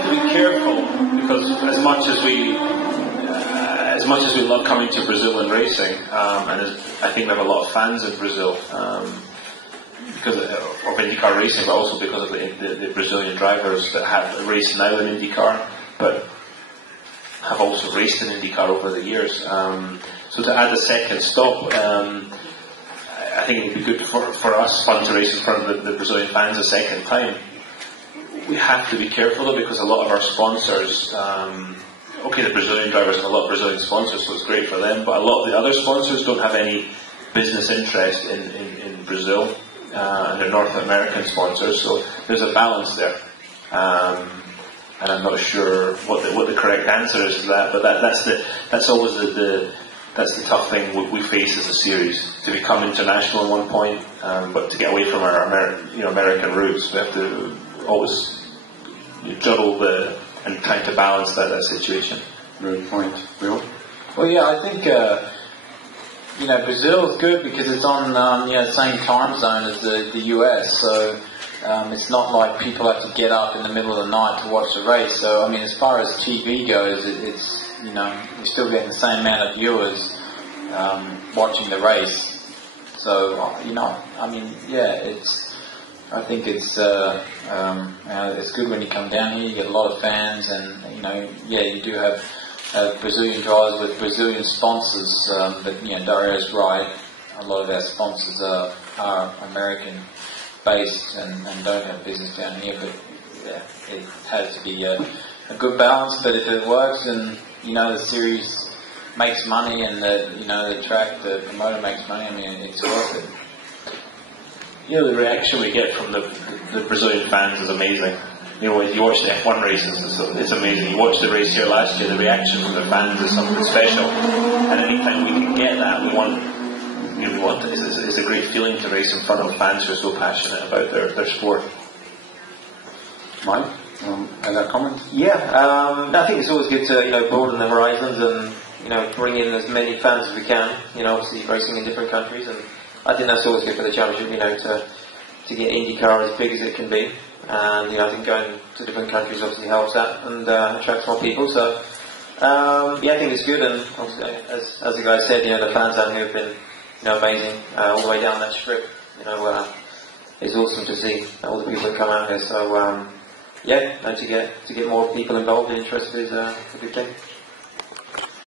have to be careful because as much as we love coming to Brazil and racing, and I think we have a lot of fans in Brazil because of IndyCar racing, but also because of the Brazilian drivers that have raced now in IndyCar, but have also raced in IndyCar over the years. So to add a second stop, I think it would be good for us, fun to race in front of the Brazilian fans a second time. We have to be careful though, because a lot of our sponsors, the Brazilian drivers have a lot of Brazilian sponsors, so it's great for them, but a lot of the other sponsors don't have any business interest in Brazil, and they're North American sponsors, so there's a balance there. And I'm not sure what the correct answer is to that, but that's always the tough thing we face as a series, to become international at one point, but to get away from our American roots, we have to always juggle and try to balance that situation. Good point, Bill. Well, yeah, I think Brazil is good because it's on the same time zone as the US, so it's not like people have to get up in the middle of the night to watch the race. So I mean, as far as TV goes, it's we're still getting the same amount of viewers watching the race. So I think it's good when you come down here. You get a lot of fans, and you do have Brazilian drivers with Brazilian sponsors. But Dario's right. A lot of our sponsors are American based and don't have business down here. But yeah, it has to be a good balance. But if it works, and the series makes money, and the track, the promoter makes money, I mean, it's worth it. The reaction we get from the Brazilian fans is amazing. You watch the F1 races, it's amazing. You watched the race here last year, the reaction from the fans is something special. And anytime we can get that, we want it's a great feeling to race in front of fans who are so passionate about their sport. Mike, any comment? Yeah, I think it's always good to broaden the horizons and bring in as many fans as we can. Obviously racing in different countries, and I think that's always good for the championship. To get IndyCar as big as it can be, and I think going to different countries obviously helps that and attracts more people. So I think it's good, and obviously, as the guy said, the fans out here have been amazing all the way down that strip. It's awesome to see all the people that come out here. So and to get more people involved and interested is a good thing.